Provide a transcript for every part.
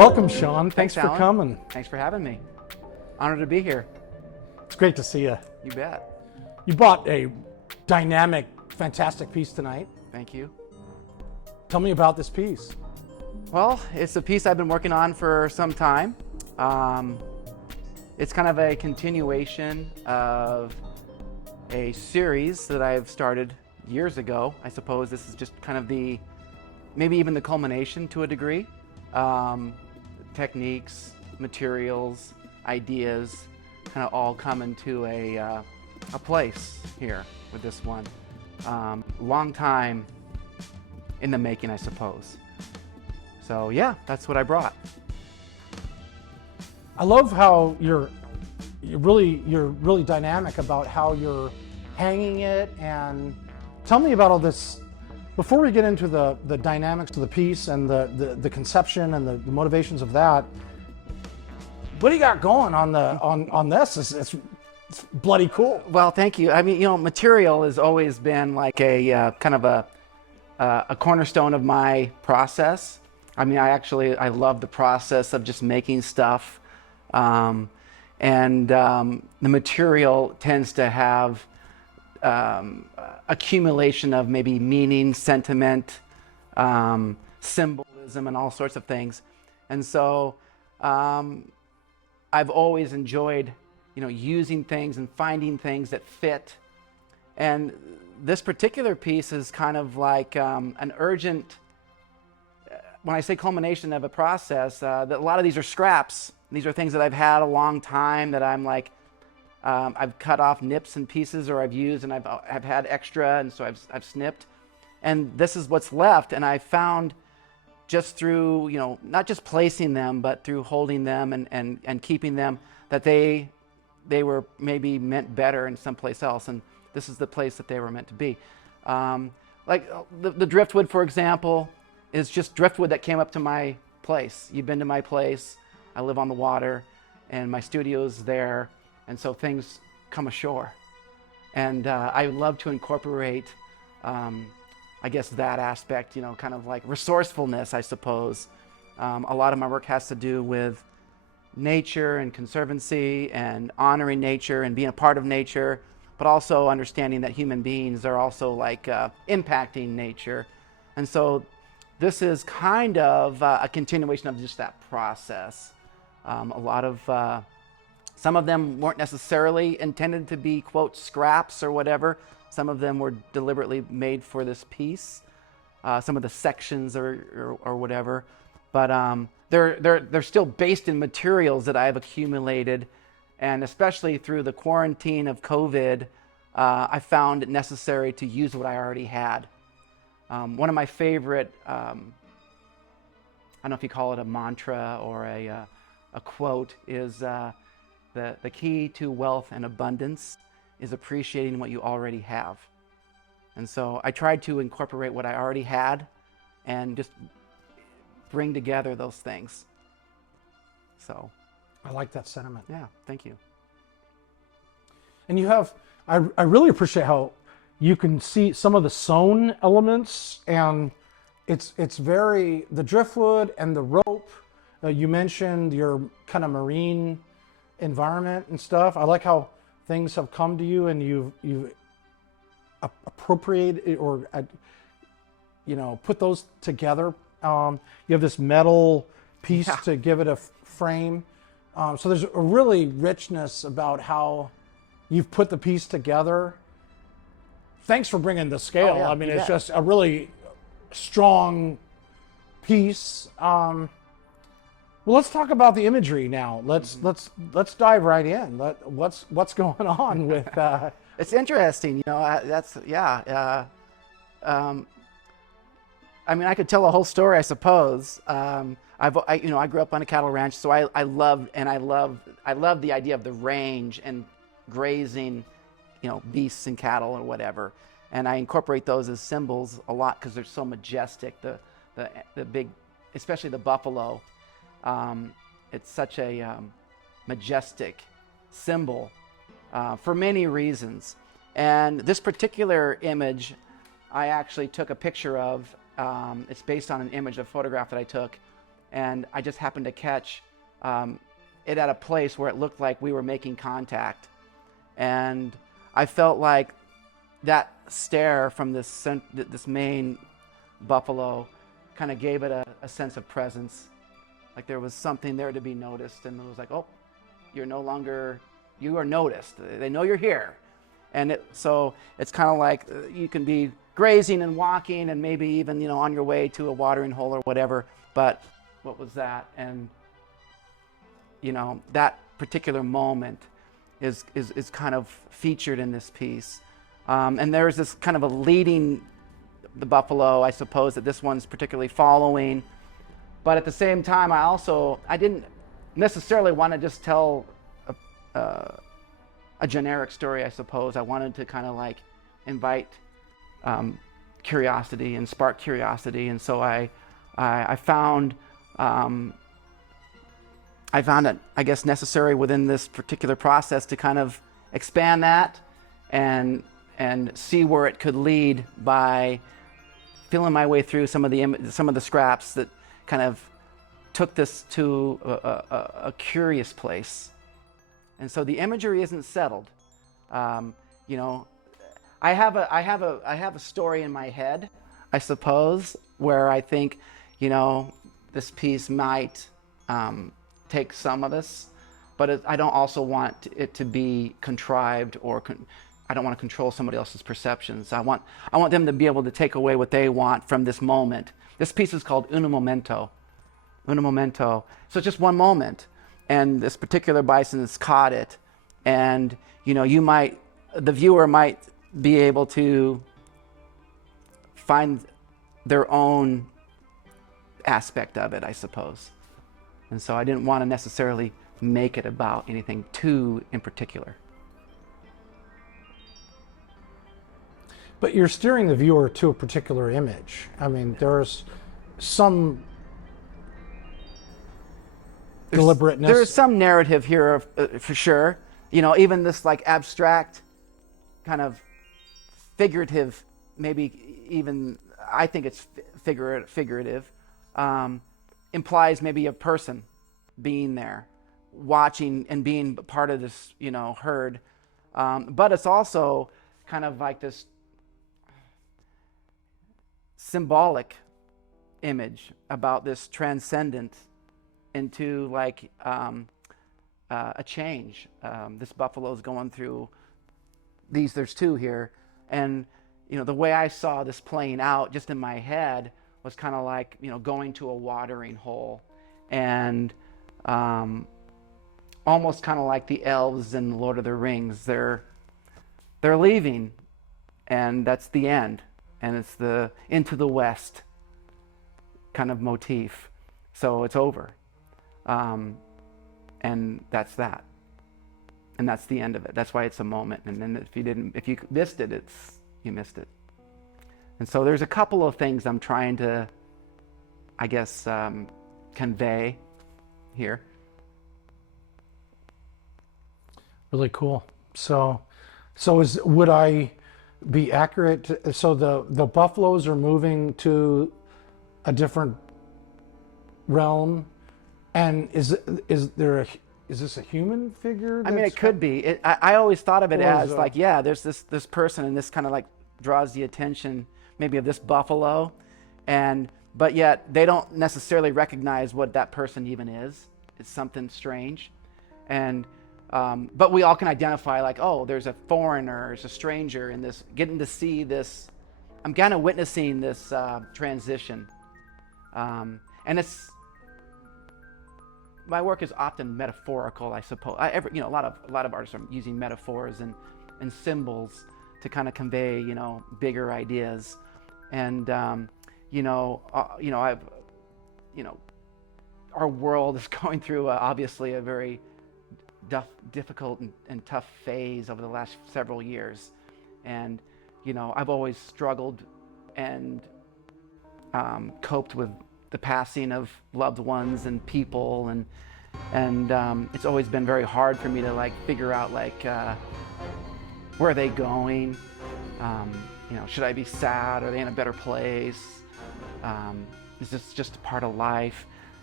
Welcome, Shawn. Thanks for Alan. coming. Thanks for having me. Honored to be here. It's great to see you. You bet. You bought a dynamic, fantastic piece tonight. Thank you. Tell me about this piece. Well, it's a piece I've been working on for some time. It's kind of a continuation of a series that I've started years ago. I suppose this is just kind of maybe even the culmination to a degree. Techniques, materials, ideas, kind of all come into a place here with this one. Long time in the making, I suppose. So yeah, that's what I brought. I love how you're really dynamic about how you're hanging it, and tell me about all this. Before we get into the dynamics of the piece and the conception and the motivations of that, what do you got going on this? It's bloody cool. Well, thank you. I mean, material has always been like a kind of a cornerstone of my process. I mean, I love the process of just making stuff, and the material tends to have accumulation of maybe meaning, sentiment, symbolism, and all sorts of things. And so I've always enjoyed, using things and finding things that fit. And this particular piece is kind of like an urgent, when I say culmination of a process, that a lot of these are scraps. These are things that I've had a long time that I'm like, I've cut off nips and pieces, or I've used and I've had extra, and so I've snipped, and this is what's left. And I found just through not just placing them, but through holding them and keeping them, that they were maybe meant better in someplace else, and this is the place that they were meant to be. Like the driftwood, for example, is just driftwood that came up to my place. You've been to my place. I live on the water, and my studio's there. And so things come ashore. And I love to incorporate, I guess, that aspect, kind of like resourcefulness, I suppose. A lot of my work has to do with nature and conservancy and honoring nature and being a part of nature, but also understanding that human beings are also like impacting nature. And so this is kind of a continuation of just that process. A lot of some of them weren't necessarily intended to be, quote, scraps or whatever. Some of them were deliberately made for this piece. Some of the sections or whatever. But they're still based in materials that I've accumulated. And especially through the quarantine of COVID, I found it necessary to use what I already had. One of my favorite, I don't know if you call it a mantra or a quote, is the key to wealth and abundance is appreciating what you already have. And so I tried to incorporate what I already had and just bring together those things. So I like that sentiment. yeah, thank you. And you have, I really appreciate how you can see some of the sewn elements, and it's very, the driftwood and the rope. You mentioned your kind of marine environment and stuff. I like how things have come to you and you've appropriated or put those together. You have this metal piece to give it a frame. So there's a really richness about how you've put the piece together. Thanks for bringing the scale. Oh, yeah, I mean, you it's bet. just a really strong piece. Well, let's talk about the imagery now. Let's dive right in. What's going on with? It's interesting, that's yeah. I mean, I could tell a whole story, I suppose. I grew up on a cattle ranch, so I love the idea of the range and grazing, beasts and cattle or whatever. And I incorporate those as symbols a lot because they're so majestic. The big, especially the buffalo. It's such a majestic symbol for many reasons. And this particular image, I actually took a picture of. It's based on an image, a photograph that I took and I just happened to catch it at a place where it looked like we were making contact. And I felt like that stare from this main buffalo kind of gave it a sense of presence, like there was something there to be noticed, and it was like, oh, you are noticed. They know you're here. And so it's kind of like you can be grazing and walking and maybe even, on your way to a watering hole or whatever, but what was that? And that particular moment is kind of featured in this piece. And there's this kind of a leading the buffalo, I suppose, that this one's particularly following. But at the same time, I didn't necessarily want to just tell a generic story, I suppose. I wanted to kind of like invite curiosity and spark curiosity. And so I found it, I guess, necessary within this particular process to kind of expand that and see where it could lead by feeling my way through some of the scraps that kind of took this to a curious place. And so the imagery isn't settled. I have a story in my head, I suppose, where I think, this piece might take some of this, but I don't also want it to be contrived, or I don't want to control somebody else's perceptions. I want them to be able to take away what they want from this moment. This piece is called Uno Momento. Uno Momento. So it's just one moment, and this particular bison has caught it, and the viewer might be able to find their own aspect of it, I suppose. And so I didn't want to necessarily make it about anything too in particular. But you're steering the viewer to a particular image. I mean, there's some deliberateness. There's some narrative here, for sure. Even this like abstract, kind of figurative, maybe even, I think it's figurative, implies maybe a person being there, watching and being part of this, herd. But it's also kind of like this symbolic image about this transcendent into like a change. This buffalo is going through there's two here, and the way I saw this playing out just in my head was kind of like going to a watering hole, and almost kind of like the elves in Lord of the Rings. They're leaving, and that's the end, and it's the into the west kind of motif. So it's over, and that's that, and that's the end of it. That's why it's a moment. And then if you missed it, you missed it. And so there's a couple of things I'm trying to, I guess, convey here. Really cool. So would I be accurate? So the buffaloes are moving to a different realm, and is this a human figure? I mean, it could be. I always thought of it as like, yeah, there's this person, and this kind of like draws the attention maybe of this buffalo, but yet they don't necessarily recognize what that person even is. It's something strange, and but we all can identify like, oh, there's a foreigner, there's a stranger in this, getting to see this. I'm kind of witnessing this transition, and my work is often metaphorical, I suppose. A lot of artists are using metaphors and symbols to kind of convey, bigger ideas. And our world is going through obviously a very difficult and tough phase over the last several years. And I've always struggled and coped with the passing of loved ones and people, and it's always been very hard for me to like figure out like where are they going. Should I be sad? Are they in a better place? Is this just a part of life?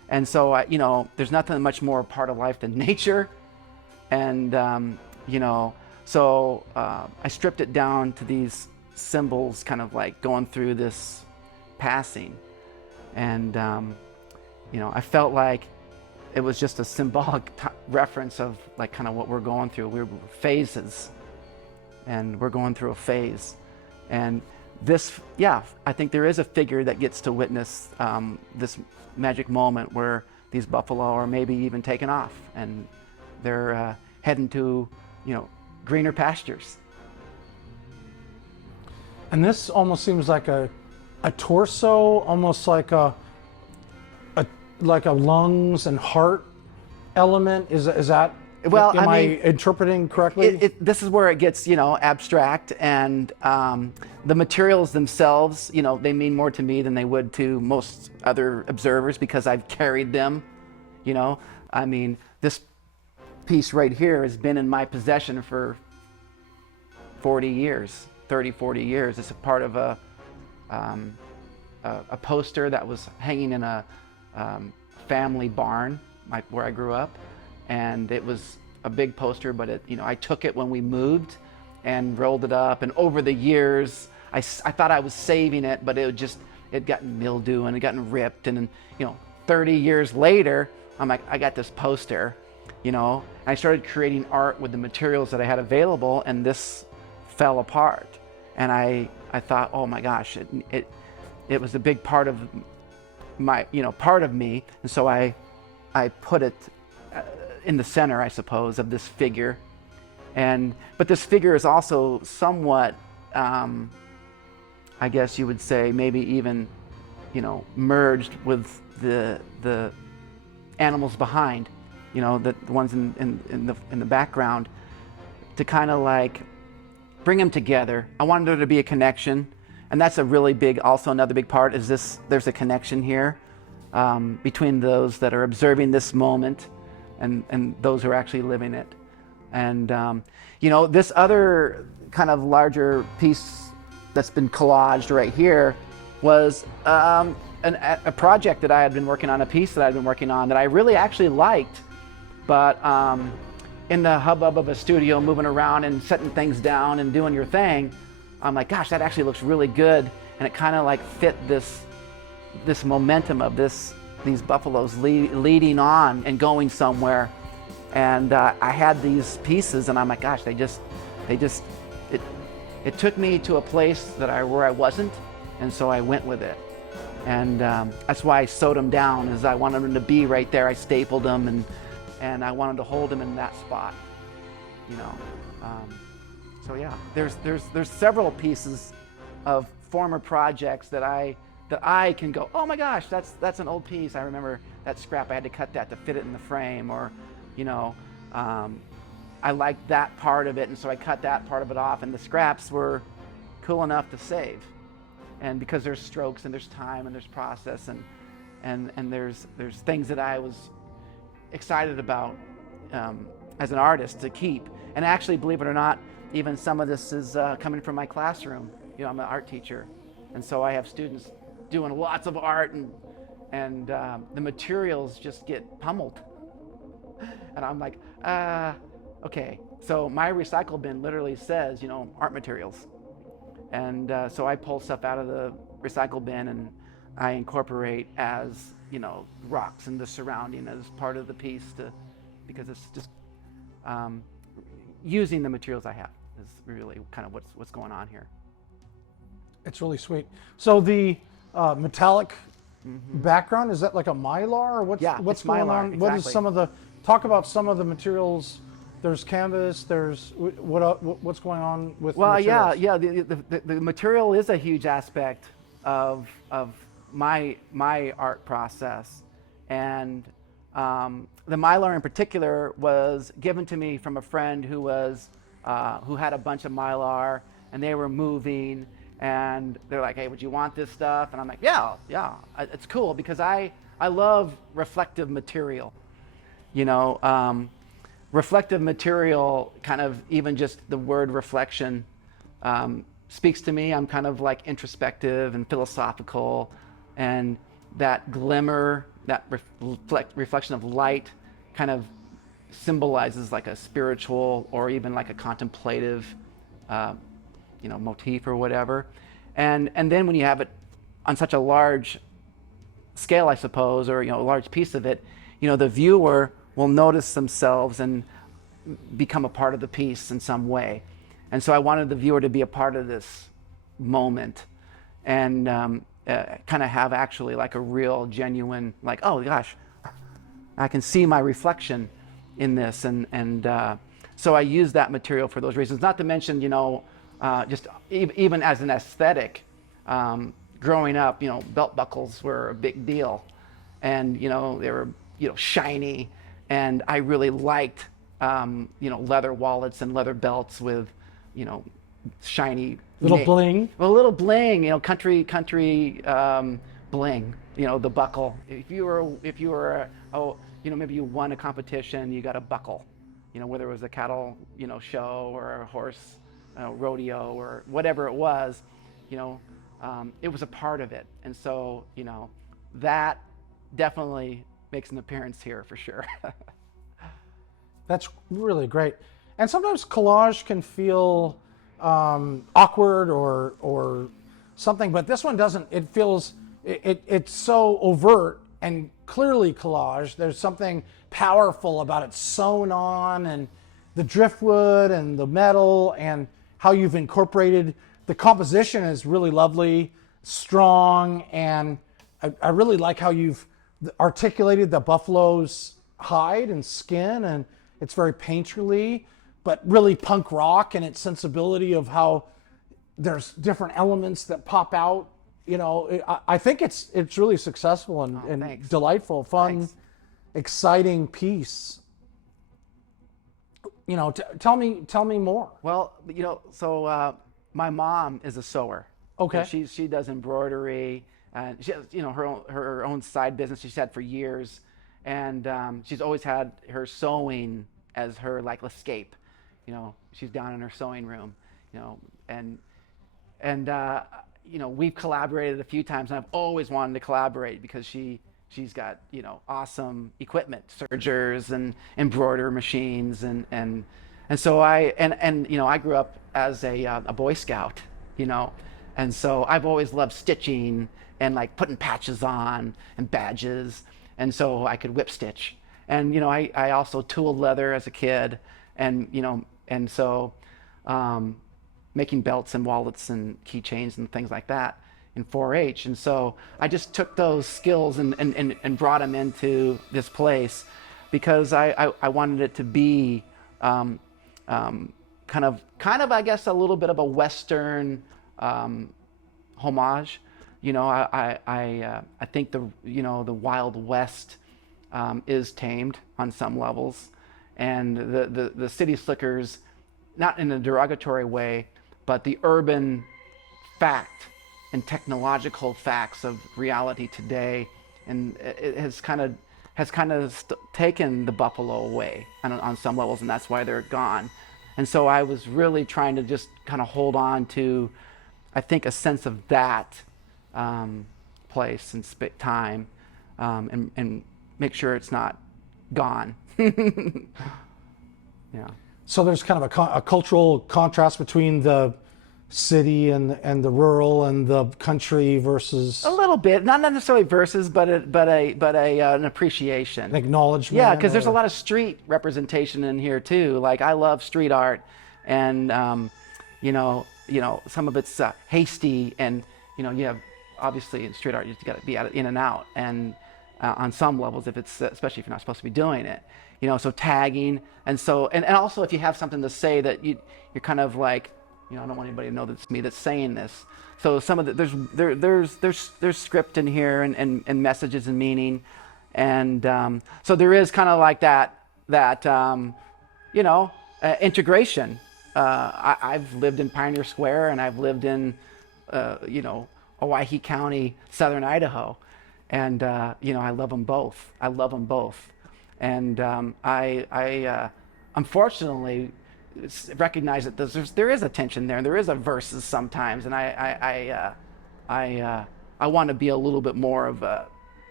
And so, there's nothing much more part of life than nature. And, so I stripped it down to these symbols, kind of like going through this passing. And, I felt like it was just a symbolic reference of like kind of what we're going through. We're phases, and we're going through a phase. And this, I think there is a figure that gets to witness this magic moment where these buffalo are maybe even taken off and they're heading to, greener pastures. And this almost seems like a torso, almost like a lungs and heart element. Is that? Well, am I interpreting correctly? This is where it gets, abstract, and the materials themselves, they mean more to me than they would to most other observers because I've carried them. This piece right here has been in my possession for 40 years, 30, 40 years. It's a part of a poster that was hanging in a family barn where I grew up. And it was a big poster, but I took it when we moved and rolled it up. And over the years, I thought I was saving it, but it gotten mildew and it gotten ripped. And 30 years later, I'm like, I got this poster, and I started creating art with the materials that I had available, and this fell apart. And I thought, oh my gosh, it was a big part of my, part of me. And so I put it in the center, I suppose, of this figure. But this figure is also somewhat, I guess you would say, maybe even, merged with the animals behind, the ones in the background, to kind of like bring them together. I wanted there to be a connection, and that's a really big, also another big part is this. There's a connection here between those that are observing this moment and those who are actually living it. And this other kind of larger piece that's been collaged right here was a project that I had been working on, a piece that I'd been working on that I really actually liked, but in the hubbub of a studio, moving around and setting things down and doing your thing, I'm like, gosh, that actually looks really good, and it kind of like fit this momentum of these buffaloes leading on and going somewhere. And I had these pieces, and I'm like, gosh, it took me to a place where I wasn't, and so I went with it. And that's why I sewed them down, is I wanted them to be right there. I stapled them, and I wanted to hold them in that spot, So yeah, there's several pieces of former projects that I can go, oh my gosh, that's an old piece. I remember that scrap. I had to cut that to fit it in the frame, or I liked that part of it, and so I cut that part of it off. And the scraps were cool enough to save, and because there's strokes and there's time and there's process and there's things that I was excited about as an artist to keep. And actually, believe it or not, even some of this is coming from my classroom. I'm an art teacher, and so I have students doing lots of art, and the materials just get pummeled. And I'm like, okay. So my recycle bin literally says, art materials. And so I pull stuff out of the recycle bin and I incorporate as, rocks and the surrounding as part of the piece because it's just using the materials I have is really kind of what's going on here. It's really sweet. So the metallic background, is that like a mylar, or what's going mylar, on? exactly. What is talk about some of the materials? There's canvas, there's what's going on with the materials? The material is a huge aspect of my art process. And the mylar in particular was given to me from a friend who had a bunch of mylar, and they were moving, and they're like, hey, would you want this stuff? And I'm like, yeah, it's cool, because I love reflective material. Reflective material, kind of even just the word reflection speaks to me. I'm kind of like introspective and philosophical, and that glimmer that reflection of light kind of symbolizes like a spiritual or even like a contemplative, motif or whatever. And then when you have it on such a large scale, I suppose, or a large piece of it, the viewer will notice themselves and become a part of the piece in some way. And so I wanted the viewer to be a part of this moment and kind of have actually like a real genuine, like, oh gosh, I can see my reflection in this. And so I use that material for those reasons. Not to mention, just even as an aesthetic, growing up, belt buckles were a big deal. And, they were, shiny. And I really liked, leather wallets and leather belts with, shiny bling. Well, a little bling, country bling. The buckle. If you were, maybe you won a competition, you got a buckle. Whether it was a cattle, show or a horse rodeo or whatever it was, it was a part of it. And so, that definitely makes an appearance here for sure. That's really great. And sometimes collage can feel awkward or something, but this one doesn't. It feels, it's so overt and clearly collage. There's something powerful about it sewn on, and the driftwood and the metal and how you've incorporated. The composition is really lovely, strong, and I really like how you've articulated the buffalo's hide and skin, and it's very painterly, but really punk rock in its sensibility of how there's different elements that pop out. I think it's really successful and delightful, fun, exciting piece. Tell me more. Well, so my mom is a sewer. Okay. She does embroidery, and she has her own side business she's had for years, and she's always had her sewing as her like escape. She's down in her sewing room, and we've collaborated a few times, and I've always wanted to collaborate because she's got awesome equipment, sergers and embroidery machines, and so I grew up as a Boy Scout, and so I've always loved stitching and like putting patches on and badges, and so I could whip stitch, and I also tooled leather as a kid, and so making belts and wallets and keychains and things like that in 4-H. And so I just took those skills and brought them into this place because I wanted it to be kind of I guess a little bit of a Western homage. I think the Wild West is tamed on some levels, and the city slickers, not in a derogatory way, but the urban fact and technological facts of reality today, and it has kind of taken the buffalo away on some levels, and that's why they're gone. And so I was really trying to just kind of hold on to, I think, a sense of that place and time, and make sure it's not gone. Yeah. So there's kind of a cultural contrast between the city and the rural and the country versus a little bit, not necessarily versus, but an appreciation, an acknowledgement. Yeah, because there's a lot of street representation in here too. Like I love street art, and some of it's hasty, and you have obviously in street art you got to be in and out, and on some levels, if it's especially if you're not supposed to be doing it, so tagging, and also if you have something to say that you're kind of like, I don't want anybody to know that it's me that's saying this. So some of there's script in here and messages and meaning, and so there is kind of like that integration. I've lived in Pioneer Square, and I've lived in Owyhee County, southern Idaho, and I love them both. And I unfortunately recognize that there is a tension there, and there is a versus sometimes, and I want to be a little bit more of a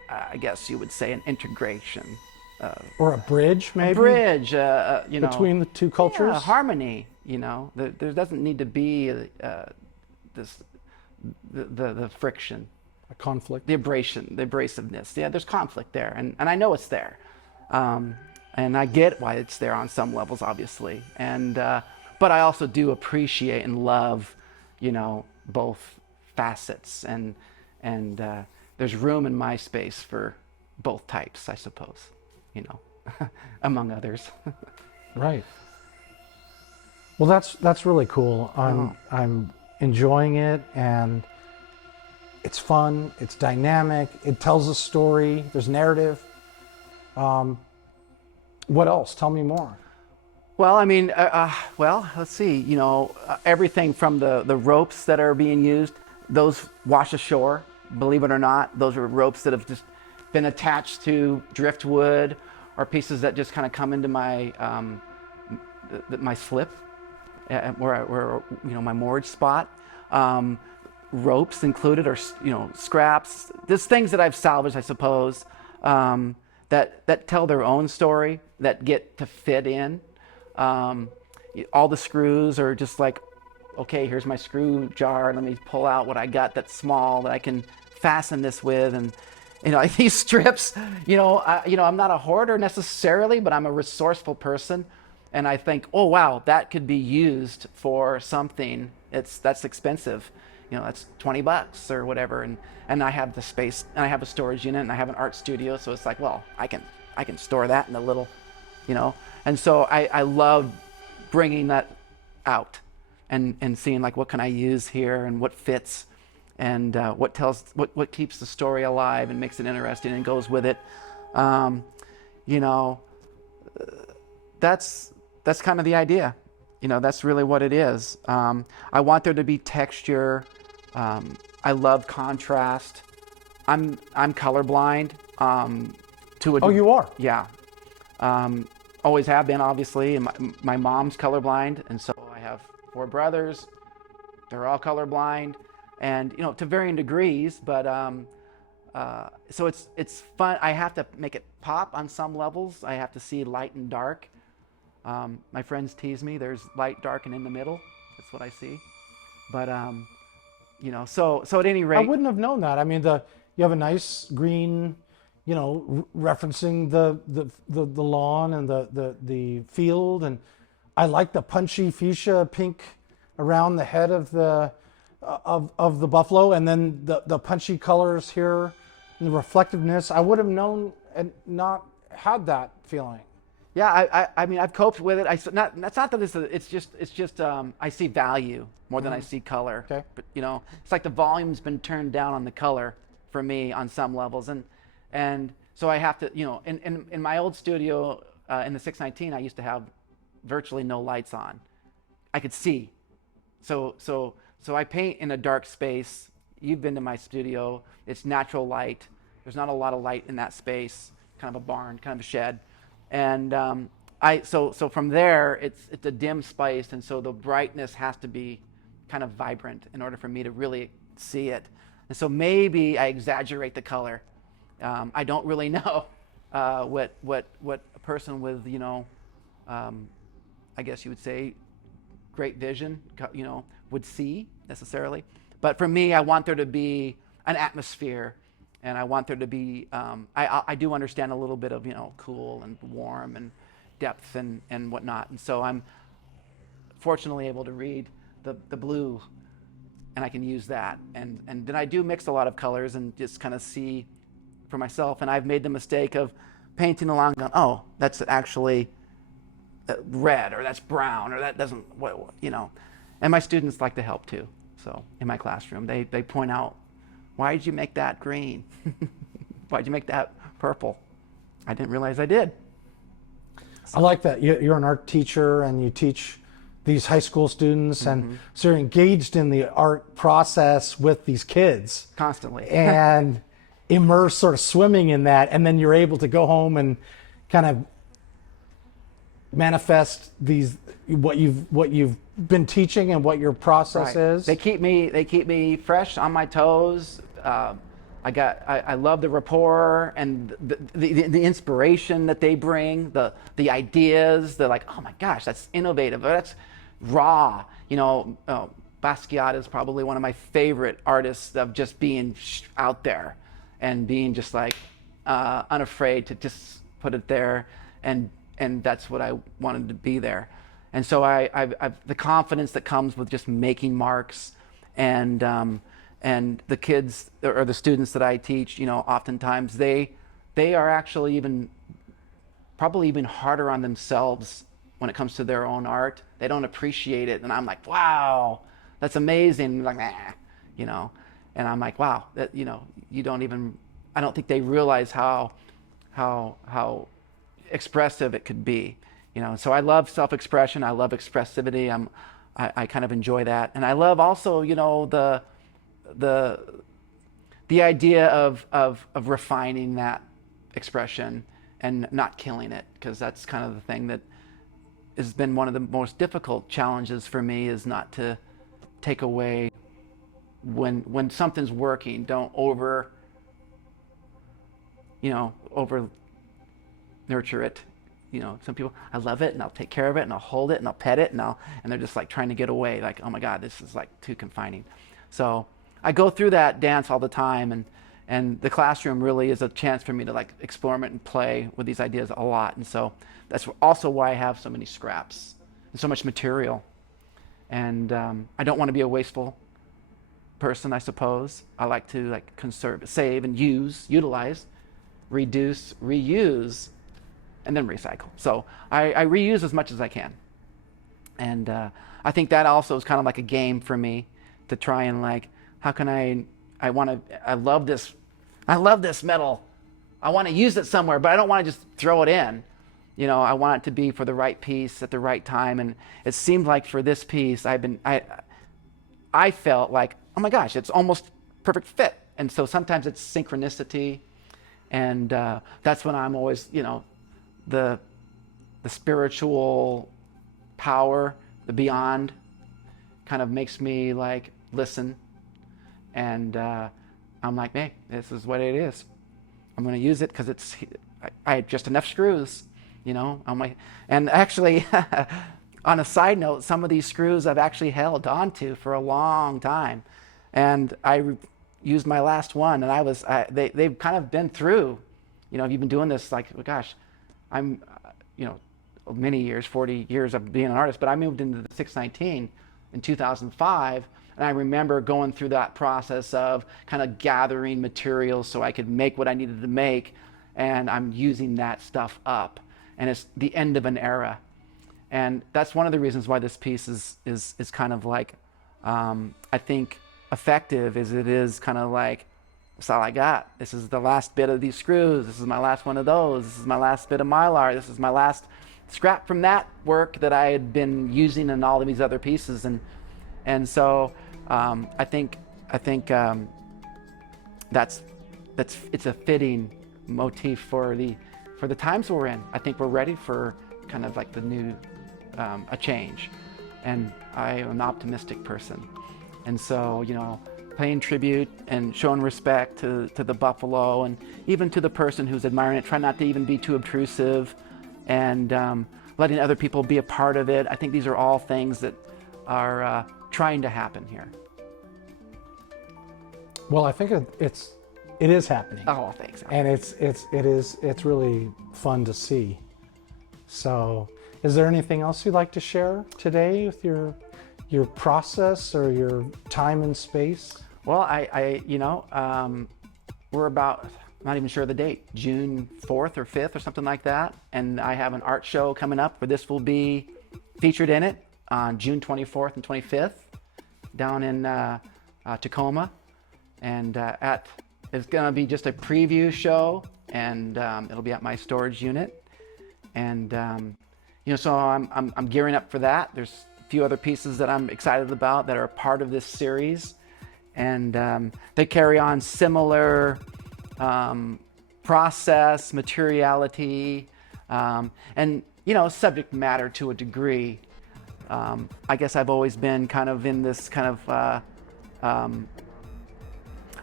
I guess you would say, an integration. Or a bridge, maybe? A bridge, between the two cultures? Yeah, harmony, There doesn't need to be the friction. A conflict? The abrasiveness. Yeah, there's conflict there, and I know it's there. And I get why it's there on some levels, obviously. But I also do appreciate and love, both facets, and there's room in my space for both types, I suppose, among others. Right. Well, that's really cool. I'm enjoying it, and it's fun. It's dynamic. It tells a story. There's narrative. What else? Tell me more. Well, I mean, let's see. Everything from the ropes that are being used, those wash ashore. Believe it or not, those are ropes that have just been attached to driftwood or pieces that just kind of come into my my slip, where my moorage spot. Ropes included, or scraps. There's things that I've salvaged, I suppose, that tell their own story, that get to fit in. All the screws are just like, okay, here's my screw jar. Let me pull out what I got that's small that I can fasten this with. And these strips. I'm not a hoarder necessarily, but I'm a resourceful person, and I think, oh wow, that could be used for something. That's expensive. That's $20 or whatever, and I have the space, and I have a storage unit, and I have an art studio, so it's like, well, I can store that in a little, and so I love bringing that out and seeing like what can I use here and what fits, and what keeps the story alive and makes it interesting and goes with it. That's kind of the idea. That's really what it is. I want there to be texture. I love contrast. I'm colorblind. Oh, you are? Yeah. Always have been, obviously. And my mom's colorblind, and so I have 4 brothers. They're all colorblind, and to varying degrees. But so it's fun. I have to make it pop on some levels. I have to see light and dark. My friends tease me. There's light, dark, and in the middle. That's what I see. But so at any rate, I wouldn't have known that. I mean, you have a nice green, referencing the lawn and the field, and I like the punchy fuchsia pink around the head of the buffalo, and then the punchy colors here, and the reflectiveness. I would have known and not had that feeling. Yeah, I mean, I've coped with it. That's not that it's just I see value more than I see color. Okay. But it's like the volume's been turned down on the color for me on some levels, and so I have to, in my old studio in the 619, I used to have virtually no lights on. I could see, so I paint in a dark space. You've been to my studio. It's natural light. There's not a lot of light in that space. Kind of a barn, kind of a shed. And so from there, it's a dim space, and so the brightness has to be kind of vibrant in order for me to really see it. And so maybe I exaggerate the color. I don't really know what a person with I guess you would say great vision would see necessarily. But for me, I want there to be an atmosphere. And I want there to be, I do understand a little bit of, cool and warm and depth and whatnot. And so I'm fortunately able to read the blue, and I can use that. And then I do mix a lot of colors and just kind of see for myself. And I've made the mistake of painting along, going, oh, that's actually red, or that's brown, or that doesn't, And my students like to help too. So in my classroom, they point out, why did you make that green? Why did you make that purple? I didn't realize I did. I like that. You're an art teacher, and you teach these high school students, and so you're engaged in the art process with these kids. Constantly. And immersed, sort of swimming in that, and then you're able to go home and kind of manifest what you've been teaching and what your process is. They keep me fresh on my toes. I love the rapport and the inspiration that they bring, the ideas. They're like, oh my gosh, that's innovative. That's raw. Basquiat is probably one of my favorite artists of just being out there and being just like unafraid to just put it there, and that's what I wanted to be there. And so I've the confidence that comes with just making marks, and the kids or the students that I teach, oftentimes they are actually probably even harder on themselves when it comes to their own art. They don't appreciate it, and I'm like, wow, that's amazing. Like, and I'm like, wow, that you don't even. I don't think they realize how expressive it could be. So I love self-expression. I love expressivity. I kind of enjoy that, and I love also the idea of refining that expression and not killing it, because that's kind of the thing that has been one of the most difficult challenges for me, is not to take away when something's working. Don't over nurture it. Some people, I love it and I'll take care of it and I'll hold it and I'll pet it and they're just like trying to get away, like, oh my God, this is like too confining. So I go through that dance all the time, and the classroom really is a chance for me to like experiment and play with these ideas a lot. And so that's also why I have so many scraps and so much material. And I don't want to be a wasteful person, I suppose. I like to like conserve, save, and utilize, reduce, reuse, and then recycle. So I reuse as much as I can. And I think that also is kind of like a game for me to try and like, how can I love this metal. I want to use it somewhere, but I don't want to just throw it in. I want it to be for the right piece at the right time. And it seemed like for this piece, I felt like, oh my gosh, it's almost perfect fit. And so sometimes it's synchronicity. And that's when I'm always, the spiritual power, the beyond, kind of makes me like listen. And I'm like, hey, this is what it is. I'm going to use it because I have just enough screws, and actually, on a side note, some of these screws I've actually held onto for a long time, and I used my last one, and they've kind of been through, you've been doing this like, oh gosh, I'm, many years, 40 years of being an artist, but I moved into the 619 in 2005. And I remember going through that process of kind of gathering materials so I could make what I needed to make, and I'm using that stuff up. And it's the end of an era. And that's one of the reasons why this piece is kind of like, I think, effective, is it is kind of like, that's all I got. This is the last bit of these screws. This is my last one of those. This is my last bit of Mylar. This is my last scrap from that work that I had been using in all of these other pieces. And so I think that's it's a fitting motif for the times we're in. I think we're ready for kind of like the new a change, and I am an optimistic person, and so paying tribute and showing respect to the buffalo, and even to the person who's admiring it. Try not to even be too obtrusive, and letting other people be a part of it. I think these are all things that are trying to happen here. Well, I think it is happening. Oh, thanks. And it's really fun to see. So, is there anything else you'd like to share today with your process or your time and space? Well, we're about, I'm not even sure of the date, June 4th or 5th or something like that. And I have an art show coming up where this will be featured in it on June 24th and 25th down in Tacoma. And it's going to be just a preview show, and it'll be at my storage unit. And, so I'm gearing up for that. There's a few other pieces that I'm excited about that are a part of this series. And they carry on similar process, materiality, and, subject matter to a degree. I guess I've always been kind of in this kind of,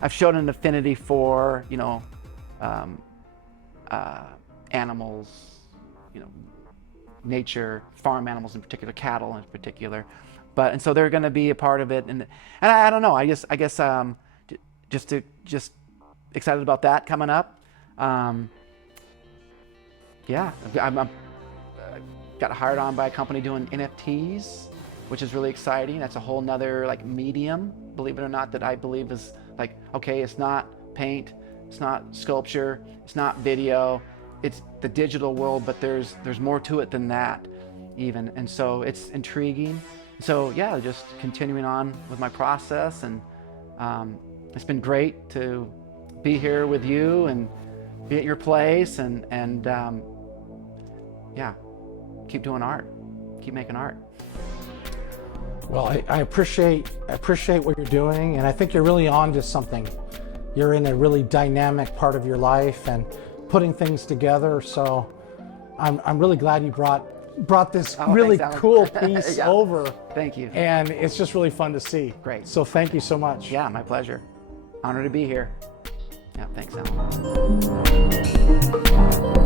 I've shown an affinity for, animals, nature, farm animals in particular, cattle in particular. And so they're going to be a part of it, and I don't know. I guess just excited about that coming up. Yeah, I'm got hired on by a company doing NFTs, which is really exciting. That's a whole nother medium, believe it or not, that I believe is okay, it's not paint, it's not sculpture, it's not video, it's the digital world, but there's more to it than that even. And so it's intriguing. So yeah, just continuing on with my process, and it's been great to be here with you and be at your place, and yeah, keep doing art, keep making art. Well, I appreciate what you're doing, and I think you're really on to something. You're in a really dynamic part of your life and putting things together. So I'm really glad you brought this really thanks, Alan. cool piece Yeah. over. Thank you. And it's just really fun to see. Great. So thank you so much. Yeah, my pleasure. Honored to be here. Yeah, thanks, Alan.